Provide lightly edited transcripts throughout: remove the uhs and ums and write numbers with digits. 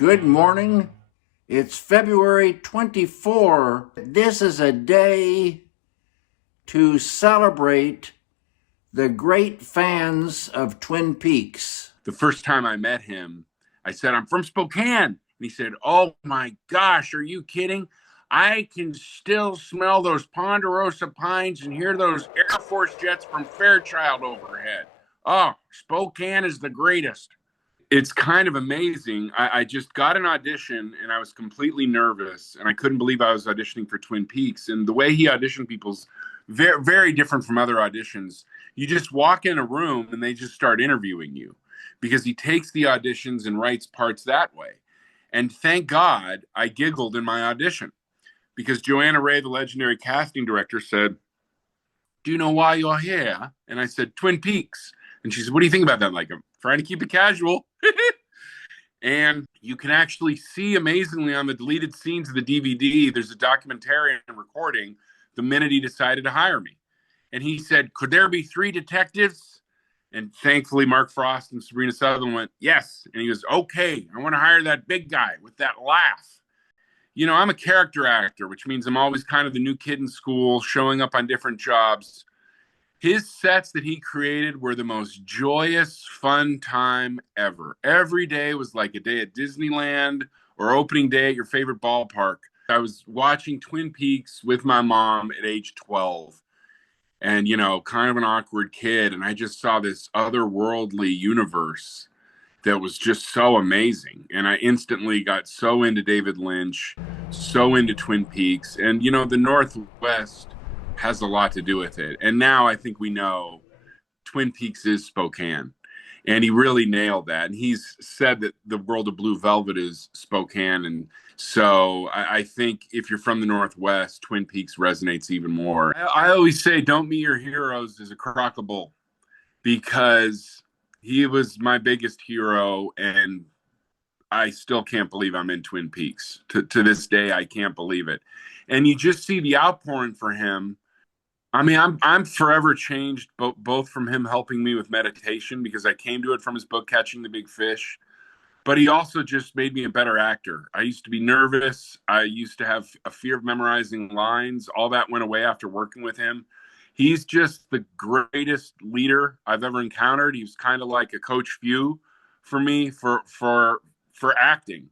Good morning. It's February 24. This is a day to celebrate the great fans of Twin Peaks. The first time I met him, I said, "I'm from Spokane." And he said, "Oh my gosh, are you kidding? I can still smell those ponderosa pines and hear those Air Force jets from Fairchild overhead. Oh, Spokane is the greatest." It's kind of amazing. I just got an audition and I was completely nervous and I couldn't believe I was auditioning for Twin Peaks. And the way he auditioned people's very, very different from other auditions. You just walk in a room and they just start interviewing you because he takes the auditions and writes parts that way. And thank God I giggled in my audition because Joanna Ray, the legendary casting director, said, "Do you know why you're here?" And I said, "Twin Peaks." And she said, "What do you think about that?" I'm like, "I'm trying to keep it casual." And you can actually see amazingly on the deleted scenes of the DVD, there's a documentary and recording the minute he decided to hire me. And he said, "Could there be 3 detectives?" And thankfully, Mark Frost and Sabrina Sutherland went, "Yes." And he goes, "Okay, I want to hire that big guy with that laugh." You know, I'm a character actor, which means I'm always kind of the new kid in school, showing up on different jobs. His sets that he created were the most joyous, fun time ever. Every day was like a day at Disneyland or opening day at your favorite ballpark. I was watching Twin Peaks with my mom at age 12 and, you know, kind of an awkward kid. And I just saw this otherworldly universe that was just so amazing. And I instantly got so into David Lynch, so into Twin Peaks. And, you know, the Northwest has a lot to do with it. And now I think we know Twin Peaks is Spokane. And he really nailed that. And he's said that the world of Blue Velvet is Spokane. And so I think if you're from the Northwest, Twin Peaks resonates even more. I always say, don't meet your heroes as a crock of bull, because he was my biggest hero. And I still can't believe I'm in Twin Peaks. To this day, I can't believe it. And you just see the outpouring for him. I mean, I'm forever changed, both from him helping me with meditation, because I came to it from his book, Catching the Big Fish. But he also just made me a better actor. I used to be nervous. I used to have a fear of memorizing lines. All that went away after working with him. He's just the greatest leader I've ever encountered. He was kind of like a Coach Few for me for acting.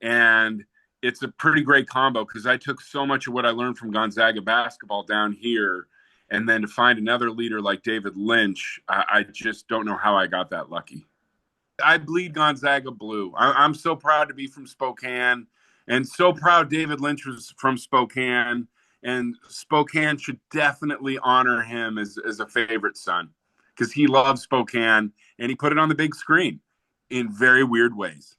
And it's a pretty great combo, because I took so much of what I learned from Gonzaga basketball down here. And then to find another leader like David Lynch, I just don't know how I got that lucky. I bleed Gonzaga blue. I'm so proud to be from Spokane, and so proud David Lynch was from Spokane. And Spokane should definitely honor him as a favorite son, because he loves Spokane and he put it on the big screen in very weird ways.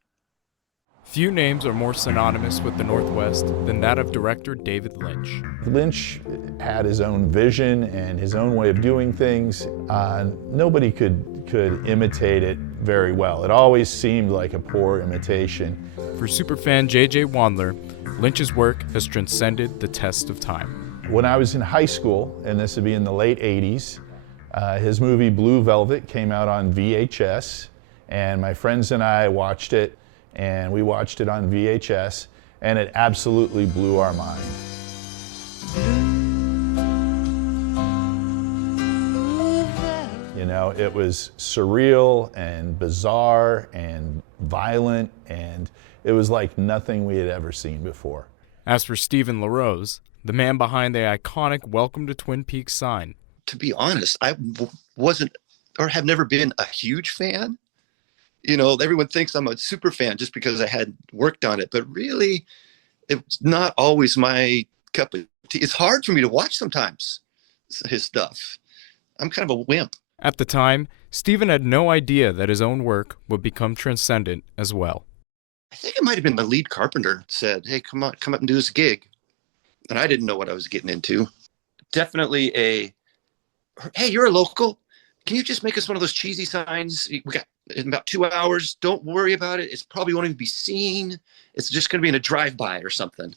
Few names are more synonymous with the Northwest than that of director David Lynch. Lynch had his own vision and his own way of doing things. Nobody could imitate it very well. It always seemed like a poor imitation. For superfan J.J. Wandler, Lynch's work has transcended the test of time. When I was in high school, and this would be in the late 80s, his movie Blue Velvet came out on VHS, and my friends and I watched it. And we watched it on VHS, and it absolutely blew our mind. You know, it was surreal and bizarre and violent, and it was like nothing we had ever seen before. As for Stephen LaRose, the man behind the iconic Welcome to Twin Peaks sign. To be honest, I wasn't, or have never been, a huge fan. You know, everyone thinks I'm a super fan just because I had worked on it, but really, it's not always my cup of tea. It's hard for me to watch sometimes, his stuff. I'm kind of a wimp. At the time, Stephen had no idea that his own work would become transcendent as well. I think it might have been my lead carpenter said, "Hey, come up and do this gig." And I didn't know what I was getting into. Definitely "Hey, you're a local. Can you just make us one of those cheesy signs? We got in about 2 hours. Don't worry about it. It's probably won't even be seen. It's just going to be in a drive-by or something."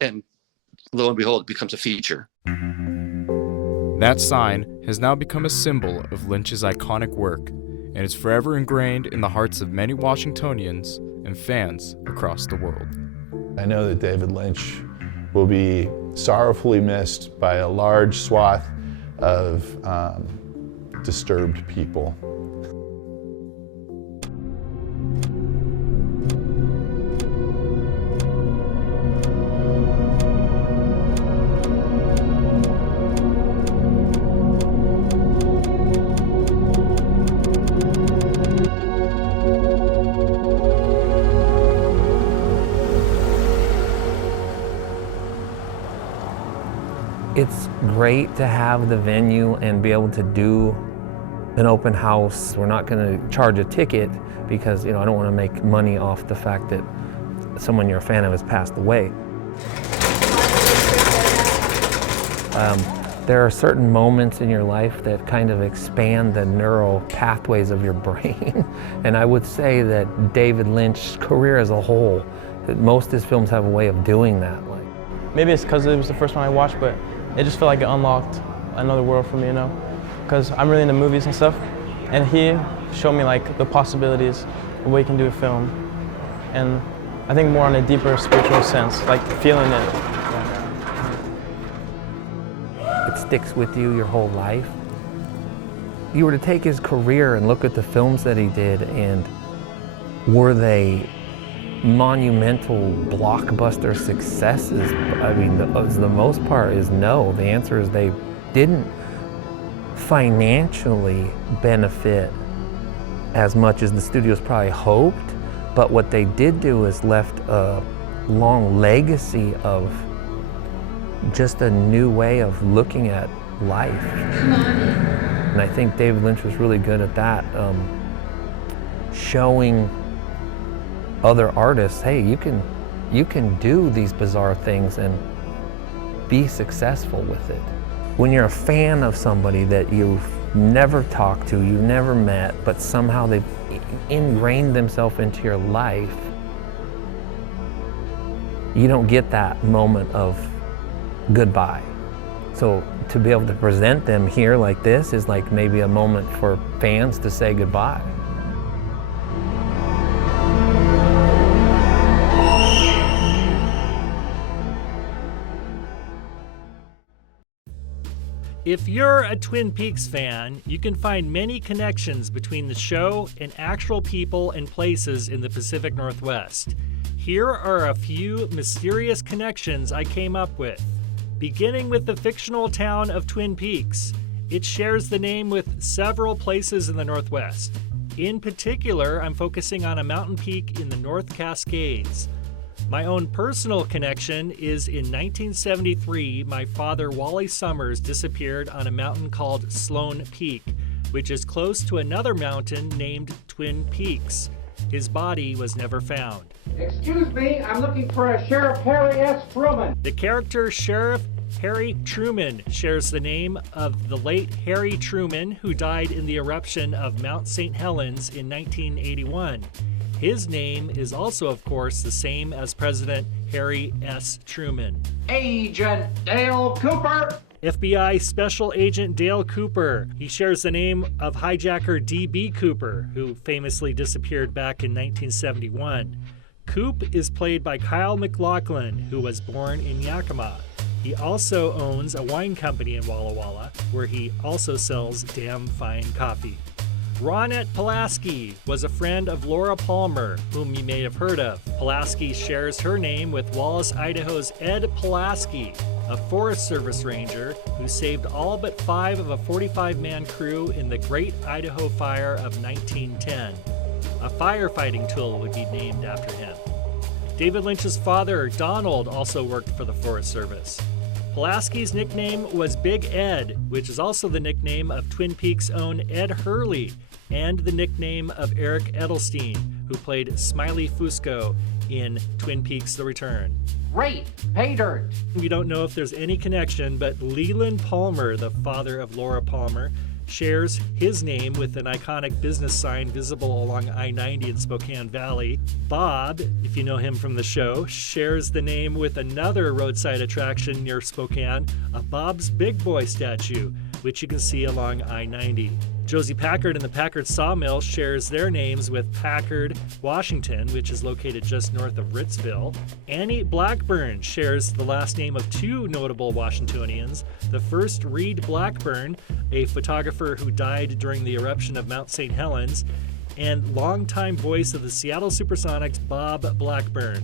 And lo and behold, it becomes a feature. That sign has now become a symbol of Lynch's iconic work, and is forever ingrained in the hearts of many Washingtonians and fans across the world. I know that David Lynch will be sorrowfully missed by a large swath of disturbed people. It's great to have the venue and be able to do an open house. We're not going to charge a ticket because, I don't want to make money off the fact that someone you're a fan of has passed away. There are certain moments in your life that kind of expand the neural pathways of your brain. And I would say that David Lynch's career as a whole, that most of his films have a way of doing that. Maybe it's because it was the first one I watched, but it just felt like it unlocked another world for me, because I'm really into movies and stuff, and he showed me like the possibilities of what you can do with film, and I think more on a deeper spiritual sense, like feeling it. It sticks with you your whole life. You were to take his career and look at the films that he did, and were they monumental blockbuster successes? I mean, the most part is no. The answer is they didn't financially benefit as much as the studios probably hoped, but what they did do is left a long legacy of just a new way of looking at life. And I think David Lynch was really good at that, showing other artists, hey, you can do these bizarre things and be successful with it. When you're a fan of somebody that you've never talked to, you've never met, but somehow they've ingrained themselves into your life, you don't get that moment of goodbye. So to be able to present them here like this is like maybe a moment for fans to say goodbye. If you're a Twin Peaks fan, you can find many connections between the show and actual people and places in the Pacific Northwest. Here are a few mysterious connections I came up with. Beginning with the fictional town of Twin Peaks, it shares the name with several places in the Northwest. In particular, I'm focusing on a mountain peak in the North Cascades. My own personal connection is in 1973, my father Wally Summers disappeared on a mountain called Sloan Peak, which is close to another mountain named Twin Peaks. His body was never found. Excuse me, I'm looking for a Sheriff Harry S. Truman. The character Sheriff Harry Truman shares the name of the late Harry Truman, who died in the eruption of Mount St. Helens in 1981. His name is also, of course, the same as President Harry S. Truman. Agent Dale Cooper. FBI Special Agent Dale Cooper. He shares the name of hijacker D.B. Cooper, who famously disappeared back in 1971. Coop is played by Kyle MacLachlan, who was born in Yakima. He also owns a wine company in Walla Walla, where he also sells damn fine coffee. Ronette Pulaski was a friend of Laura Palmer, whom you may have heard of. Pulaski shares her name with Wallace, Idaho's Ed Pulaski, a Forest Service ranger who saved all but 5 of a 45-man crew in the Great Idaho Fire of 1910. A firefighting tool would be named after him. David Lynch's father, Donald, also worked for the Forest Service. Pulaski's nickname was Big Ed, which is also the nickname of Twin Peaks' own Ed Hurley, and the nickname of Eric Edelstein, who played Smiley Fusco in Twin Peaks: The Return. Great, pay dirt. We don't know if there's any connection, but Leland Palmer, the father of Laura Palmer, shares his name with an iconic business sign visible along I-90 in Spokane Valley. Bob, if you know him from the show, shares the name with another roadside attraction near Spokane, a Bob's Big Boy statue, which you can see along I-90. Josie Packard and the Packard Sawmill shares their names with Packard, Washington, which is located just north of Ritzville. Annie Blackburn shares the last name of two notable Washingtonians. The first, Reed Blackburn, a photographer who died during the eruption of Mount St. Helens, and longtime voice of the Seattle Supersonics, Bob Blackburn.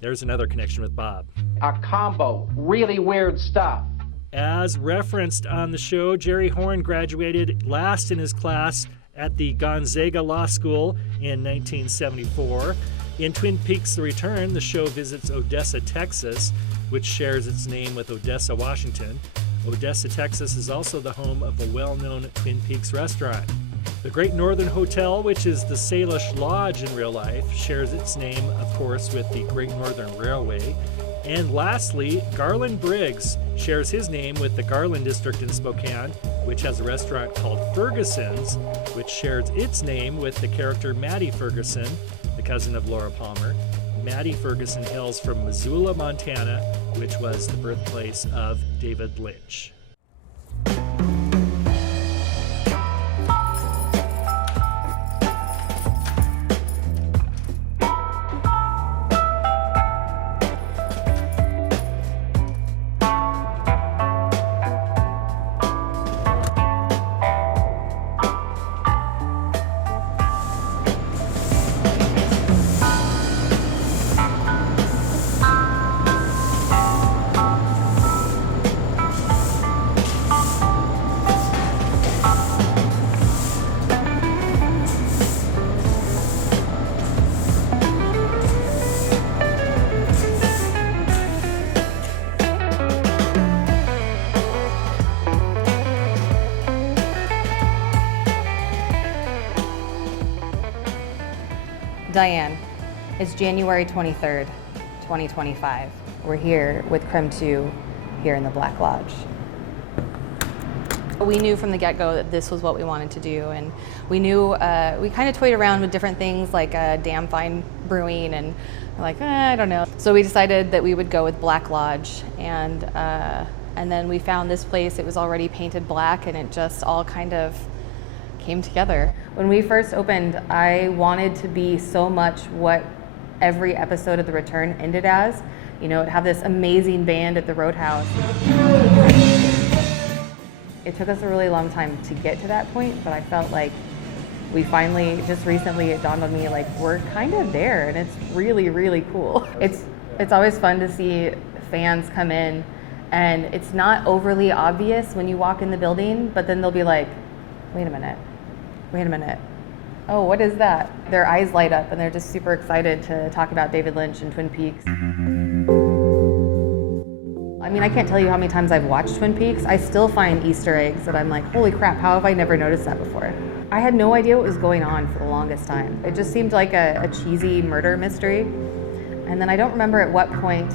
There's another connection with Bob. A combo, really weird stuff. As referenced on the show, Jerry Horn graduated last in his class at the Gonzaga Law School in 1974. In Twin Peaks: The Return, the show visits Odessa, Texas, which shares its name with Odessa, Washington. Odessa, Texas is also the home of the well-known Twin Peaks restaurant. The Great Northern Hotel, which is the Salish Lodge in real life, shares its name, of course, with the Great Northern Railway. And lastly, Garland Briggs shares his name with the Garland District in Spokane, which has a restaurant called Ferguson's, which shares its name with the character Maddie Ferguson, the cousin of Laura Palmer. Maddie Ferguson hails from Missoula, Montana, which was the birthplace of David Lynch. Diane, it's January 23rd, 2025. We're here with KREM 2 here in the Black Lodge. We knew from the get-go that this was what we wanted to do, and we knew, we kind of toyed around with different things like Damn Fine Brewing, and we're like, I don't know. So we decided that we would go with Black Lodge, and then we found this place. It was already painted black, and it just all kind of came together. When we first opened, I wanted to be so much what every episode of The Return ended as. You know, it'd have this amazing band at the Roadhouse. It took us a really long time to get to that point, but I felt like we finally, just recently, it dawned on me, like, we're kind of there, and it's really, really cool. It's always fun to see fans come in, and it's not overly obvious when you walk in the building, but then they'll be like, wait a minute. Oh, what is that? Their eyes light up and they're just super excited to talk about David Lynch and Twin Peaks. I mean, I can't tell you how many times I've watched Twin Peaks. I still find Easter eggs that I'm like, holy crap, how have I never noticed that before? I had no idea what was going on for the longest time. It just seemed like a cheesy murder mystery. And then I don't remember at what point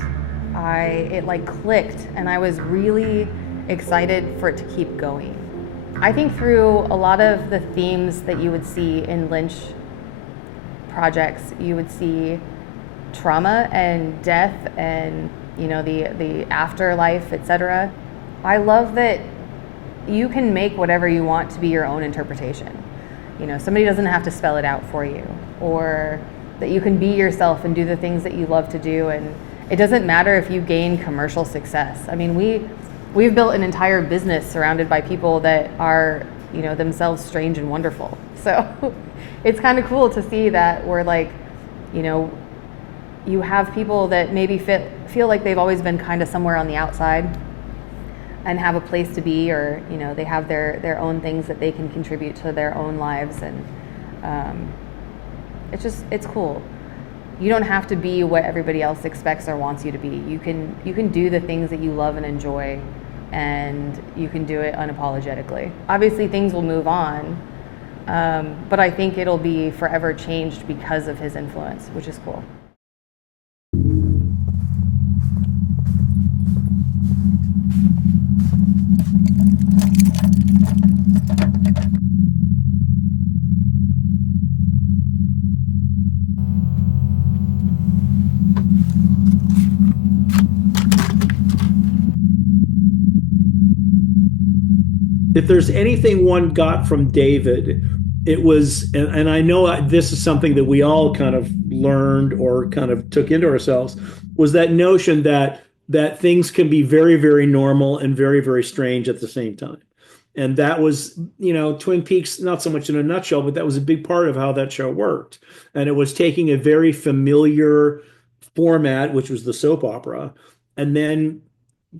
it like clicked and I was really excited for it to keep going. I think through a lot of the themes that you would see in Lynch projects, you would see trauma and death and, you know, the afterlife, etc. I love that you can make whatever you want to be your own interpretation. You know, somebody doesn't have to spell it out for you, or that you can be yourself and do the things that you love to do, and it doesn't matter if you gain commercial success. I mean, we've built an entire business surrounded by people that are, you know, themselves strange and wonderful. So it's kind of cool to see that we're like, you know, you have people that maybe feel like they've always been kind of somewhere on the outside and have a place to be, or, you know, they have their own things that they can contribute to their own lives, and it's cool. You don't have to be what everybody else expects or wants you to be. You can do the things that you love and enjoy, and you can do it unapologetically. Obviously things will move on, but I think it'll be forever changed because of his influence, which is cool. If there's anything one got from David, it was, and I know this is something that we all kind of learned or kind of took into ourselves, was that notion that things can be very, very normal and very, very strange at the same time. And that was, Twin Peaks, not so much in a nutshell, but that was a big part of how that show worked. And it was taking a very familiar format, which was the soap opera, and then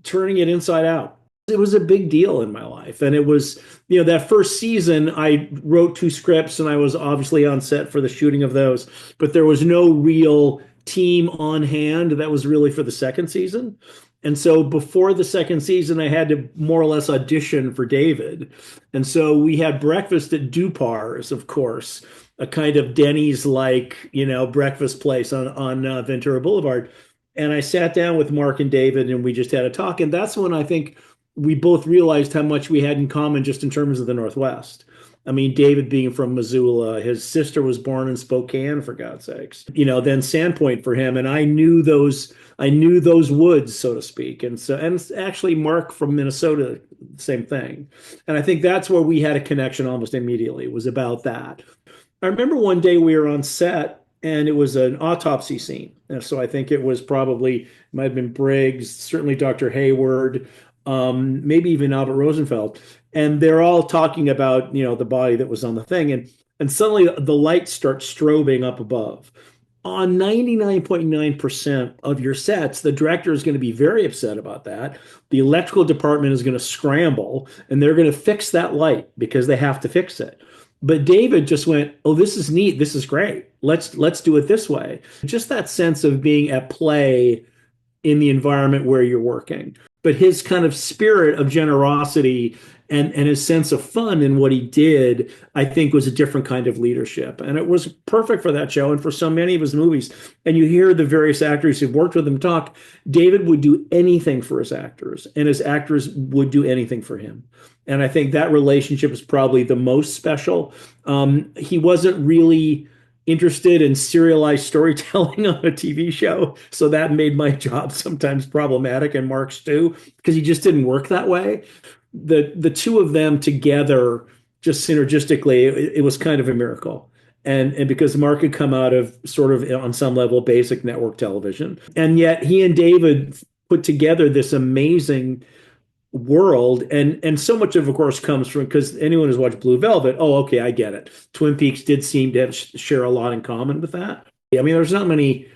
turning it inside out. It was a big deal in my life. And it was, that first season, I wrote 2 scripts and I was obviously on set for the shooting of those, but there was no real team on hand. That was really for the second season. And so before the second season, I had to more or less audition for David. And so we had breakfast at Dupar's, of course, a kind of Denny's-like, breakfast place on Ventura Boulevard. And I sat down with Mark and David and we just had a talk. And that's when I think we both realized how much we had in common just in terms of the Northwest. I mean, David being from Missoula, his sister was born in Spokane, for God's sakes. Then Sandpoint for him, and I knew those woods, so to speak. And actually Mark from Minnesota, same thing. And I think that's where we had a connection almost immediately. It was about that. I remember one day we were on set and it was an autopsy scene. And so I think it was probably, might have been Briggs, certainly Dr. Hayward, maybe even Albert Rosenfeld. And they're all talking about, the body that was on the thing. And suddenly the lights start strobing up above. On 99.9% of your sets, the director is going to be very upset about that. The electrical department is going to scramble and they're going to fix that light because they have to fix it. But David just went, "Oh, this is neat. This is great. Let's do it this way." Just that sense of being at play in the environment where you're working. But his kind of spirit of generosity and his sense of fun in what he did, I think was a different kind of leadership. And it was perfect for that show and for so many of his movies. And you hear the various actors who've worked with him talk. David would do anything for his actors, and his actors would do anything for him. And I think that relationship is probably the most special. He wasn't really interested in serialized storytelling on a TV show. So that made my job sometimes problematic, and Mark's too, because he just didn't work that way. The two of them together, just synergistically, it was kind of a miracle. And because Mark had come out of sort of on some level basic network television, and yet he and David put together this amazing world, and so much of course comes from, because anyone who's watched Blue Velvet, oh, okay, I get it. Twin Peaks did seem to share a lot in common with that. I mean, there's not many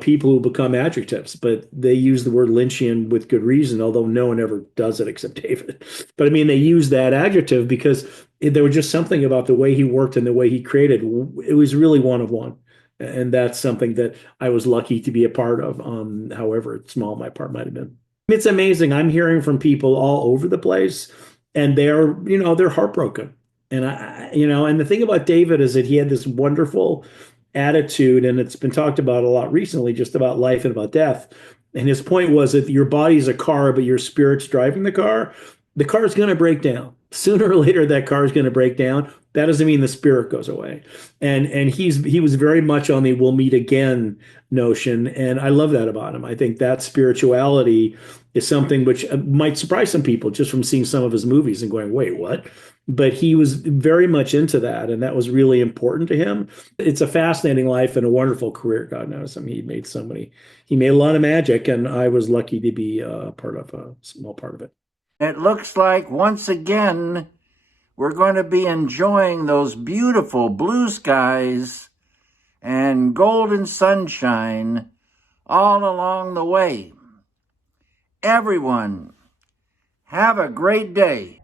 people who become adjectives, but they use the word Lynchian with good reason, although no one ever does it except David. But I mean, they use that adjective because there was just something about the way he worked and the way he created. It was really one of one. And that's something that I was lucky to be a part of, however small my part might have been. It's amazing. I'm hearing from people all over the place, and they're heartbroken. And and the thing about David is that he had this wonderful attitude, and it's been talked about a lot recently, just about life and about death. And his point was that your body's a car, but your spirit's driving the car. The car is going to break down. Sooner or later, that car is going to break down. That doesn't mean the spirit goes away. And he was very much on the "we'll meet again" notion, and I love that about him. I think that spirituality is something which might surprise some people just from seeing some of his movies and going, "Wait, what?" But he was very much into that, and that was really important to him. It's a fascinating life and a wonderful career. God knows, I mean, he made a lot of magic, and I was lucky to be a small part of it. It looks like once again we're going to be enjoying those beautiful blue skies and golden sunshine all along the way. Everyone, have a great day.